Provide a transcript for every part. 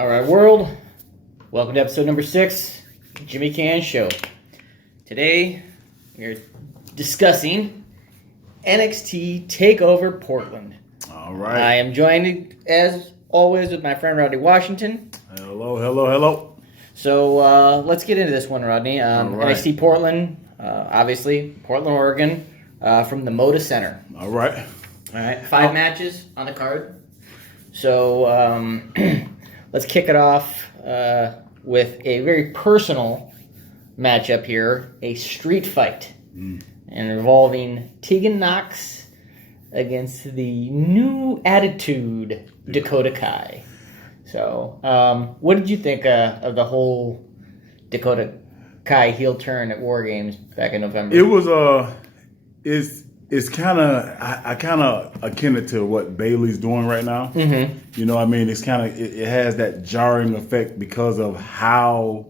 All right, world. Welcome to episode number 6, Jimmy Canz Show. Today, we're discussing NXT TakeOver Portland. All right. I am joined, as always, with my friend Rodney Washington. Hello. So, let's get into this one, Rodney. All right. NXT Portland, obviously, Portland, Oregon, from the Moda Center. All right. 5 matches on the card. So, let's kick it off with a very personal matchup here, a street fight, and involving Tegan Knox against the new attitude Dakota Kai. So, what did you think of the whole Dakota Kai heel turn at War Games back in November? It was it's kind of I kind of akin it to what Bayley's doing right now. Mm-hmm. You know what I mean? It's kind of it has that jarring effect because of how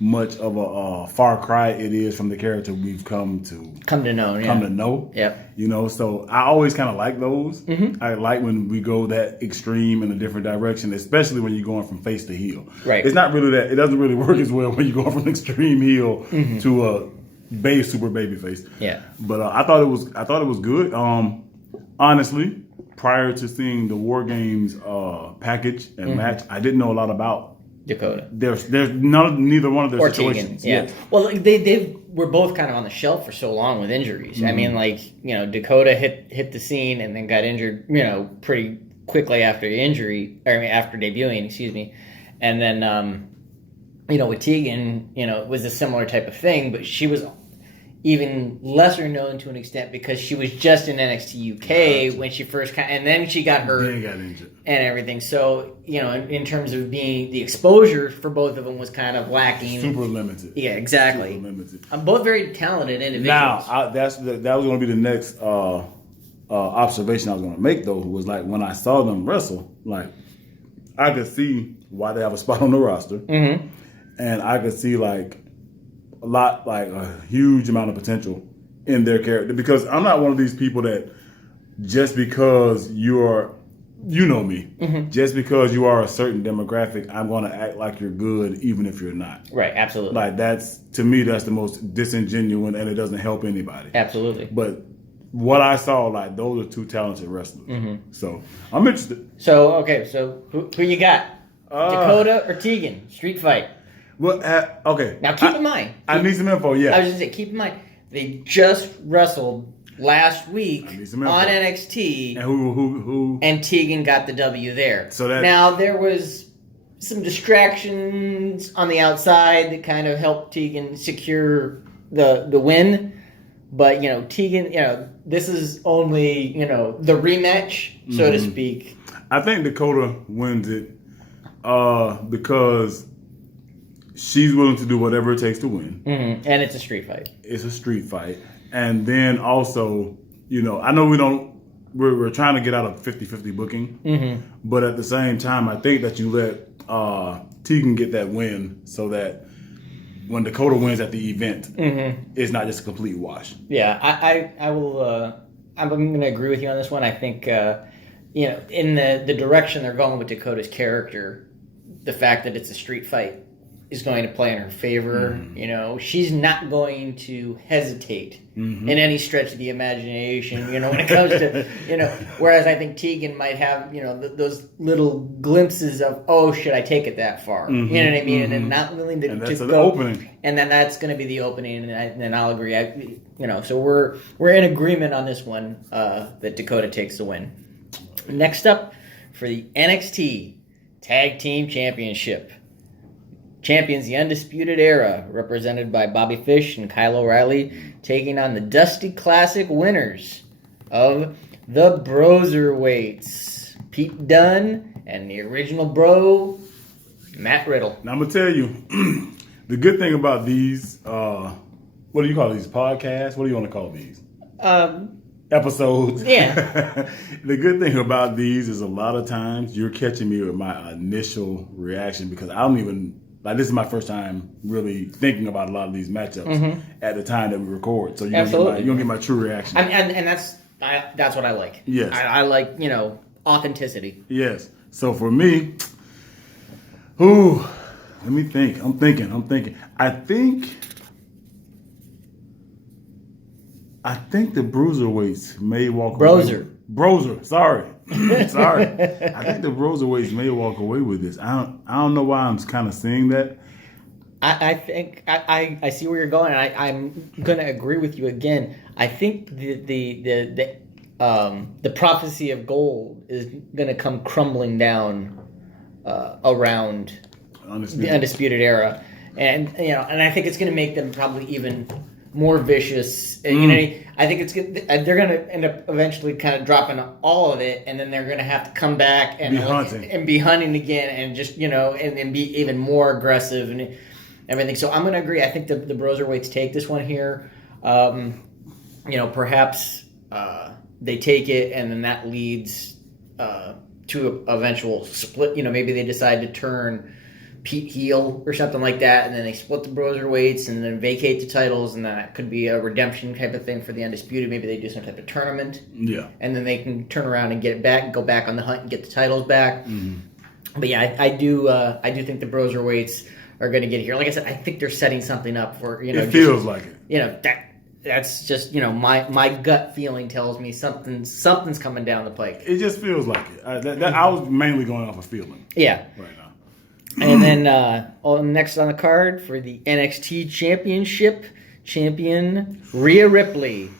much of a far cry it is from the character we've come to know. Yep. You know, so I always kind of like those. Mm-hmm. I like when we go that extreme in a different direction, especially when you're going from face to heel. Right. It's not really that. It doesn't really work as well when you're going from extreme heel to a super baby face. Yeah. But I thought it was good. Honestly, prior to seeing the War Games package and match, I didn't know a lot about Dakota. There's neither one of their Or situations. Tegan, yeah. Well, they were both kind of on the shelf for so long with injuries. I mean, Dakota hit the scene and then got injured, pretty quickly after after debuting, excuse me. And then, with Tegan, it was a similar type of thing, but she was even lesser known to an extent because she was just in NXT UK when she first and then she got hurt Then got injured and everything. So, in terms of being the exposure for both of them was kind of lacking. Super limited. Yeah, exactly. Super limited. I'm both very talented individuals. Now, that was going to be the next observation I was going to make, though, was like when I saw them wrestle, like I could see why they have a spot on the roster. Mm-hmm. And I could see a huge amount of potential in their character, because I'm not one of these people that just because you're, me, just because you are a certain demographic, I'm going to act like you're good even if you're not. Right, absolutely. Like to me, that's the most disingenuous, and it doesn't help anybody. Absolutely. But what I saw, those are two talented wrestlers. Mm-hmm. So I'm interested. So, okay, who you got? Dakota or Tegan? Street fight. Well, okay. Now, keep in mind. I need some info, yeah. I was just going to say, keep in mind, they just wrestled last week on NXT. And who? And Tegan got the W there. So now, there was some distractions on the outside that kind of helped Tegan secure the win. But, Tegan, this is only, the rematch, so to speak. I think Dakota wins it because she's willing to do whatever it takes to win. Mm-hmm. And it's a street fight. It's a street fight. And then also, I know we're trying to get out of 50-50 booking. But at the same time, I think that you let Tegan get that win so that when Dakota wins at the event, it's not just a complete wash. Yeah, I will. I'm going to agree with you on this one. I think, in the direction they're going with Dakota's character, the fact that it's a street fight is going to play in her favor. She's not going to hesitate in any stretch of the imagination, when it comes to, whereas I think Tegan might have, those little glimpses of, oh, should I take it that far? You know what I mean? And then not willing to, and that's to the go. opening. And then that's going to be the opening, and then I'll agree. So we're in agreement on this one, that Dakota takes the win. Next up, for the NXT Tag Team Championship. Champions the Undisputed Era, represented by Bobby Fish and Kyle O'Reilly, taking on the Dusty Classic winners of the BroserWeights, Pete Dunne and the original bro, Matt Riddle. Now I'm going to tell you, the good thing about these, what do you call these, podcasts? What do you want to call these? Episodes. Yeah. The good thing about these is a lot of times you're catching me with my initial reaction, because I don't even... this is my first time really thinking about a lot of these matchups at the time that we record. So you're going to get my true reaction. And that's what I like. Yes. I like, authenticity. Yes. So for me, Ooh, let me think. I'm thinking. I think the Bruiserweights may walk away. Broser, sorry. Sorry. I think the Bruiserweights may walk away with this. I don't know why I'm kind of seeing that. I think I see where you're going. I'm going to agree with you again. I think the prophecy of gold is going to come crumbling down around the Undisputed Era, and I think it's going to make them probably even more vicious. I think they're going to end up eventually kind of dropping all of it, and then they're going to have to come back and be hunting again, and just and be even more aggressive and everything. So I'm going to agree. I think the Broserweights take this one here. Perhaps they take it, and then that leads to an eventual split. Maybe they decide to turn Pete heel or something like that, and then they split the Broserweights and then vacate the titles, and that could be a redemption type of thing for the Undisputed. Maybe they do some type of tournament, and then they can turn around and get it back and go back on the hunt and get the titles back. But yeah, I do think the Broserweights are going to get here. Like I said, I think they're setting something up for It feels like it. That's just my gut feeling tells me something's coming down the pike. It just feels like it. I was mainly going off a feeling. Yeah. Right now. And then next on the card for the NXT Championship, champion Reah Ripley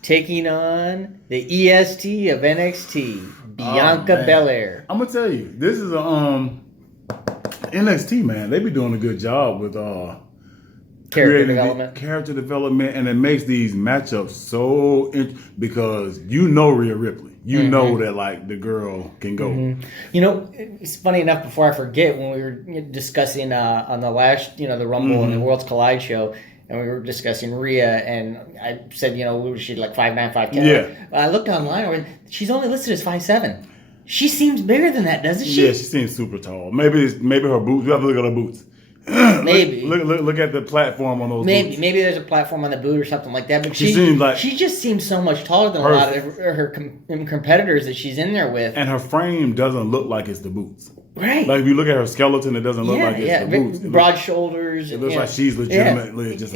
taking on the EST of NXT, Bianca Belair. I'm gonna tell you, this is a NXT, man. They be doing a good job with character development, and it makes these matchups so because Rhea Ripley. You know that like the girl can go. It's funny enough. Before I forget, when we were discussing on the last, the Rumble and the Worlds Collide show, and we were discussing Rhea, and I said, she's like 5'9", 5'10". Yeah. I looked online, she's only listed as 5'7". She seems bigger than that, doesn't she? Yeah, she seems super tall. Maybe her boots. You have to look at her boots. Maybe look at the platform on those. Boots. Maybe there's a platform on the boot or something like that. But she seems like she just seems so much taller than a lot of her competitors that she's in there with. And her frame doesn't look like it's the boots. Right. Like if you look at her skeleton, it doesn't look like it's the boots. Broad shoulders. It looks like she's legitimately just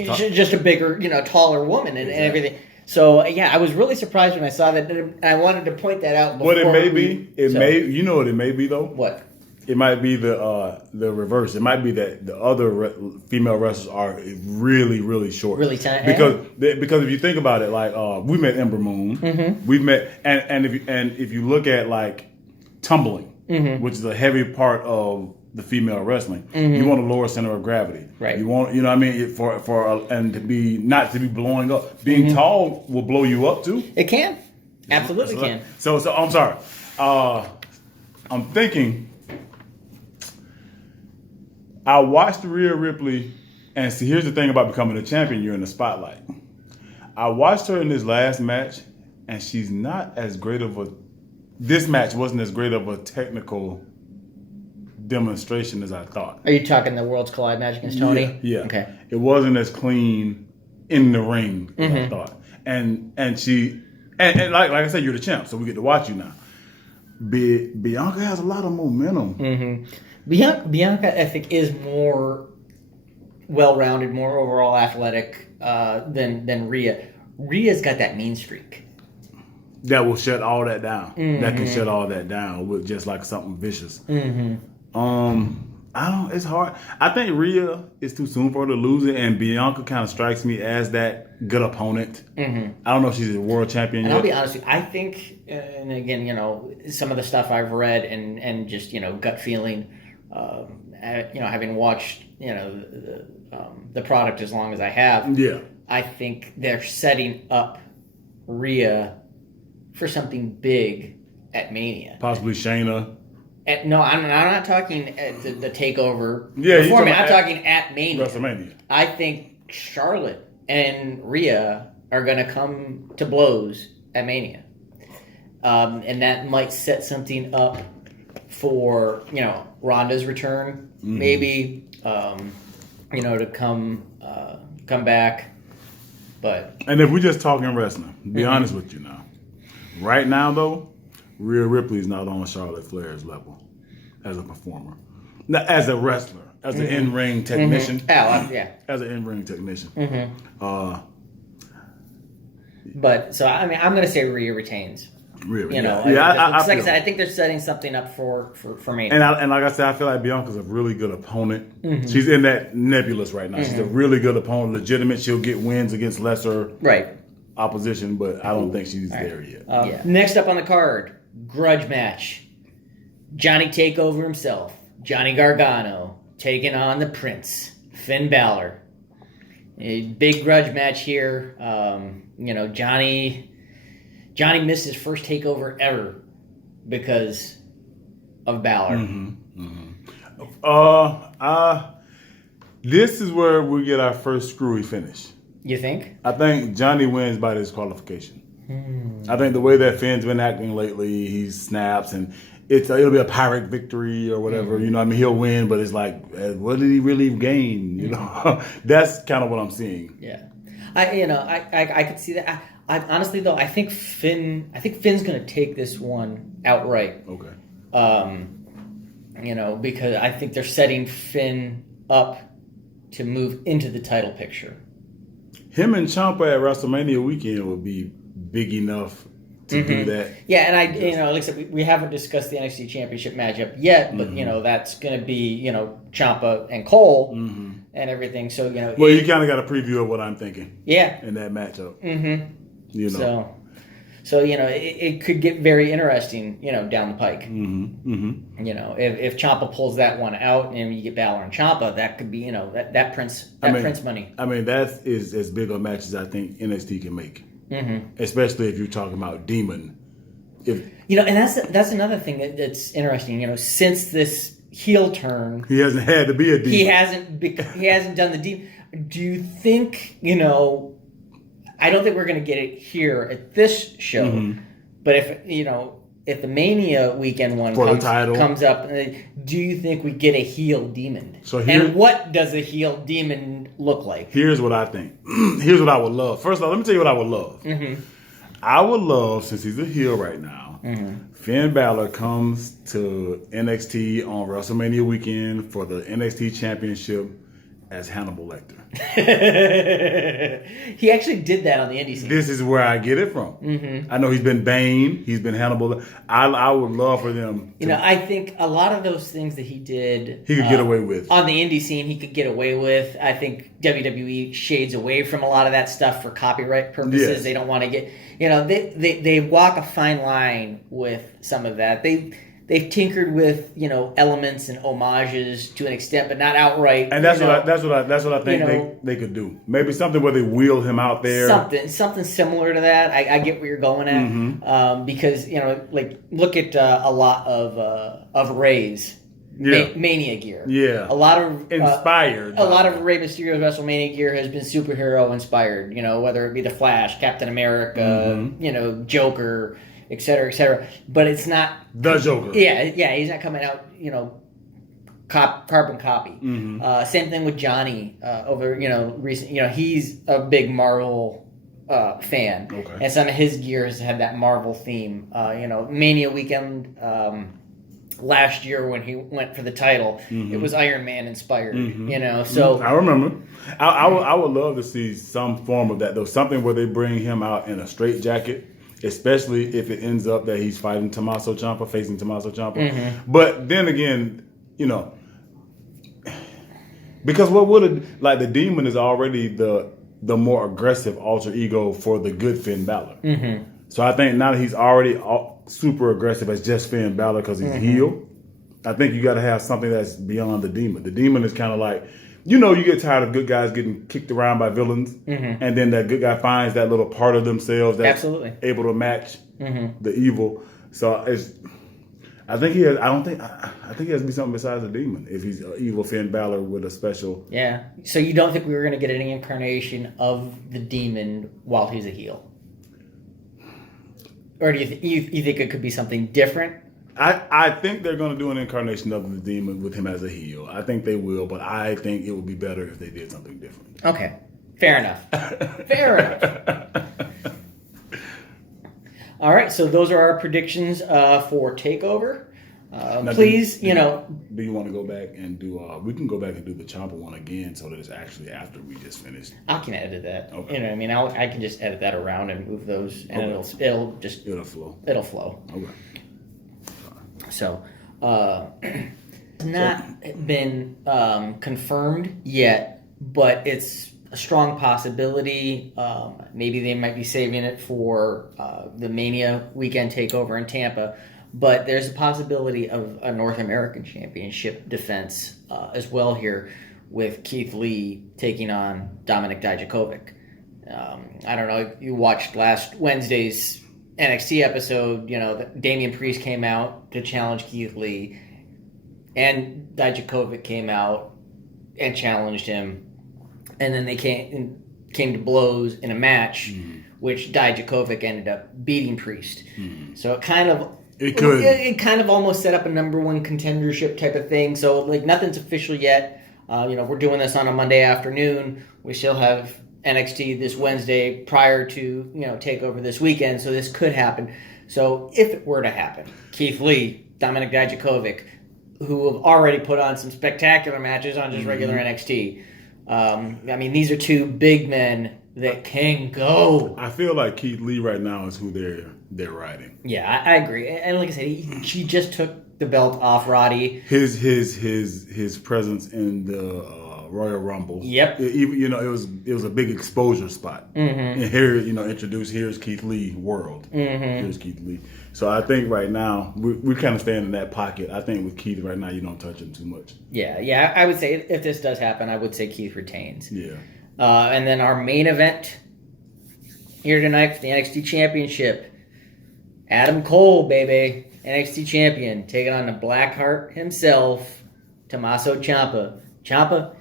a bigger, taller woman and everything. So yeah, I was really surprised when I saw that. And I wanted to point that out. What it may be, you know what it may be though. What? It might be the reverse. It might be that the other female wrestlers are really, really short. Really tiny. Because if you think about it, like we met Ember Moon, we've met, and if you look at like tumbling, which is a heavy part of the female wrestling, you want a lower center of gravity. Right. You want, what I mean, and to be not to be blowing up. Being tall will blow you up too. It can, absolutely can. So I'm sorry. I'm thinking. I watched Rhea Ripley, and see, here's the thing about becoming a champion: you're in the spotlight. I watched her in this last match, and she's not as great of a. This match wasn't as great of a technical demonstration as I thought. Are you talking the Worlds Collide match against Tony? Yeah. Okay. It wasn't as clean in the ring as I thought, and she, and like I said, you're the champ, so we get to watch you now. Bianca has a lot of momentum. Bianca, I think, is more well-rounded, more overall athletic than Rhea. Rhea's got that mean streak. That will shut all that down. That can shut all that down with just like something vicious. It's hard. I think Rhea is too soon for her to lose it, and Bianca kind of strikes me as that good opponent. I don't know if she's a world champion yet. I'll be honest with you, I think, and again, some of the stuff I've read and just, gut feeling, having watched, the product as long as I have, I think they're setting up Rhea for something big at Mania. Possibly Shayna. No, I'm not talking at the TakeOver. Yeah, I'm talking at Mania. WrestleMania. I think Charlotte and Rhea are going to come to blows at Mania. And that might set something up for, Ronda's return, maybe, to come back. And if we're just talking wrestling, be honest with you now. Right now, though, Rhea Ripley is not on Charlotte Flair's level as a performer. As a wrestler, as an in-ring technician. Yeah. As an in-ring technician. But so I'm going to say Rhea retains. Really? You know, I like I said, I think they're setting something up for me. And like I said, I feel like Bianca's a really good opponent. She's in that nebulous right now. She's a really good opponent, legitimate. She'll get wins against lesser opposition, but I don't think she's there yet. Next up on the card, grudge match. Johnny Takeover himself, Johnny Gargano, taking on the Prince, Finn Bálor. A big grudge match here. You know, Johnny missed his first takeover ever because of Bálor. This is where we get our first screwy finish. You think? I think Johnny wins by disqualification. I think the way that Finn's been acting lately, he snaps and it'll be a Pyrrhic victory or whatever. You know, I mean, he'll win, but it's like, what did he really gain? You know, that's kind of what I'm seeing. Yeah, I could see that. I honestly though, I think Finn's going to take this one outright. Okay. You know, because I think they're setting Finn up to move into the title picture. Him and Ciampa at WrestleMania weekend would be big enough to do that. Yeah, and like I said, we haven't discussed the NXT Championship matchup yet, but you know that's going to be Ciampa and Cole and everything. So well, you kind of got a preview of what I'm thinking. Yeah, in that matchup. You know, so it could get very interesting. Down the pike. If Ciampa pulls that one out and you get Bálor and Ciampa, that could be that Prince Prince money. I mean, that is as big a match as I think NXT can make. Especially if you're talking about Demon. And that's another thing that's interesting. Since this heel turn, he hasn't had to be a Demon. He hasn't done the Demon. Do you think I don't think we're going to get it here at this show, but if the Mania weekend one comes up, do you think we get a heel Demon? And what does a heel Demon look like? Here's what I think. Here's what I would love. First of all, let me tell you what I would love. I would love, since he's a heel right now, Finn Bálor comes to NXT on WrestleMania weekend for the NXT Championship as Hannibal Lecter. He actually did that on the indie scene. This is where I get it from. I know he's been Bane, he's been Hannibal. I would love for them I think a lot of those things that he did he could get away with. On the indie scene, he could get away with. I think WWE shades away from a lot of that stuff for copyright purposes. Yes. They don't want to get they walk a fine line with some of that. They've tinkered with elements and homages to an extent, but not outright. And that's what I think they could do. Maybe something where they wheel him out there. Something similar to that. I get where you're going at because look at a lot of Rey's Mania gear. Yeah, a lot of inspired. A lot of Rey Mysterio's WrestleMania gear has been superhero inspired. Whether it be the Flash, Captain America, Joker, et cetera, but it's not the Joker. Yeah, he's not coming out, carbon copy. Same thing with Johnny over, recent. He's a big Marvel fan, and some of his gears had that Marvel theme. Mania weekend last year when he went for the title, it was Iron Man inspired. So I remember. I would love to see some form of that though, something where they bring him out in a straight jacket. Especially if it ends up that he's fighting Tommaso Ciampa, facing Tommaso Ciampa. But then again, because what would the Demon is already the more aggressive alter ego for the good Finn Bálor. So I think now that he's already super aggressive as just Finn Bálor because he's heel, I think you got to have something that's beyond the Demon. The Demon is kind of like, you get tired of good guys getting kicked around by villains, and then that good guy finds that little part of themselves that's able to match the evil. So I think he has. I think he has to be something besides a demon if he's an evil Finn Bálor with a special. Yeah. So you don't think we were going to get any incarnation of the demon while he's a heel, or do you think it could be something different? I think they're going to do an incarnation of the demon with him as a heel. I think they will, but I think it would be better if they did something different. Okay. Fair enough. Fair enough. All right, so those are our predictions for TakeOver. Please, do you want to go back and do? We can go back and do the Ciampa one again, so that it's actually after we just finished. I can edit that. Okay. You know what I mean? I can just edit that around and move those, and Okay. it'll flow. It'll flow. Okay. So, it's not been confirmed yet, but it's a strong possibility. Maybe they might be saving it for the Mania weekend takeover in Tampa. But there's a possibility of a North American Championship defense as well here, with Keith Lee taking on Dominic Dijakovic. I don't know, you watched last Wednesday's NXT episode, Damian Priest came out to challenge Keith Lee, and Dijakovic came out and challenged him, and then they came to blows in a match, which Dijakovic ended up beating Priest. So it kind of almost set up a number one contendership type of thing. So nothing's official yet. We're doing this on a Monday afternoon. We still have NXT this Wednesday prior to TakeOver this weekend. So this could happen. So if it were to happen, Keith Lee, Dominic Dijakovic, who have already put on some spectacular matches on just regular NXT. These are two big men that can go. I feel like Keith Lee right now is who they're riding. Yeah, I agree. And like I said, he just took the belt off Roddy. His presence in the Royal Rumble. Yep. It was a big exposure spot. And here, here's Keith Lee world. Here's Keith Lee. So I think right now we kind of stand in that pocket. I think with Keith right now, you don't touch him too much. Yeah. I would say if this does happen, I would say Keith retains. Yeah. And then our main event here tonight for the NXT Championship. Adam Cole, baby. NXT Champion. Taking on the Blackheart himself, Tommaso Ciampa. Ciampa,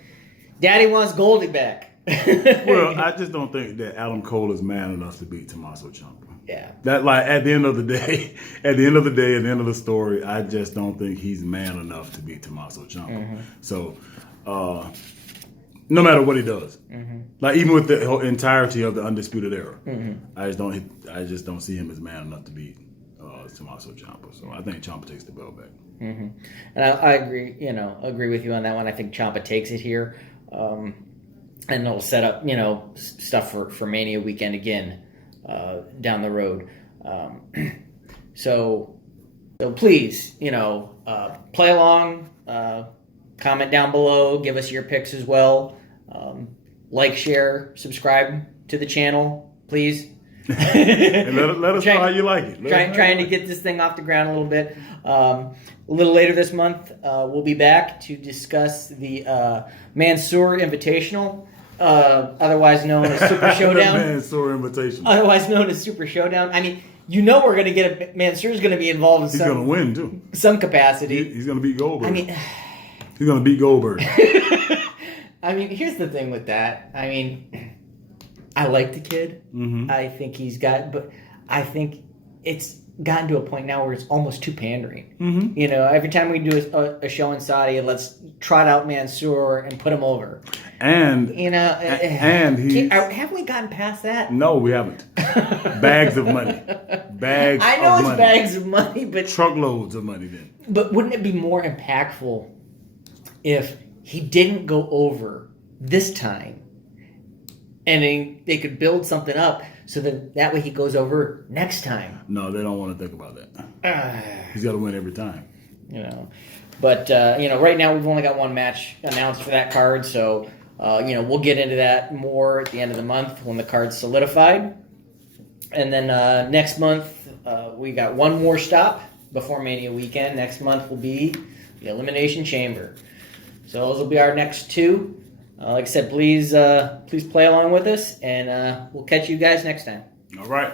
Daddy wants Goldie back. Well, I just don't think that Adam Cole is man enough to beat Tommaso Ciampa. Yeah. That at the end of the day, at the end of the story, I just don't think he's man enough to beat Tommaso Ciampa. So, no matter what he does, even with the whole entirety of the Undisputed Era, I just don't see him as man enough to beat Tommaso Ciampa. So I think Ciampa takes the belt back. And I agree. Agree with you on that one. I think Ciampa takes it here, and it'll set up stuff for Mania weekend again down the road. So please play along. Comment down below. Give us your picks as well. Like, share, subscribe to the channel, please. And let us know how you like it. Trying to get this thing off the ground a little bit. A little later this month, we'll be back to discuss the Mansoor Invitational, otherwise known as Super Showdown. Mansoor Invitational. Otherwise known as Super Showdown. We're going to get Mansoor's going to be involved in He's going to win, too. Some capacity. He's going to beat Goldberg. He's going to beat Goldberg. Here's the thing with that. I like the kid. I think but I think it's gotten to a point now where it's almost too pandering. Every time we do a show in Saudi, let's trot out Mansoor and put him over. And have we gotten past that? No, we haven't. Bags of money. I know it's bags of money, but truckloads of money. Then, but wouldn't it be more impactful if he didn't go over this time, and they could build something up so that way he goes over next time? No, they don't want to think about that. He's got to win every time. But right now we've only got one match announced for that card, so we'll get into that more at the end of the month when the card's solidified. And then next month we got one more stop before Mania weekend. Next month will be the Elimination Chamber. So those will be our next two. Like I said, please play along with us, and we'll catch you guys next time. All right.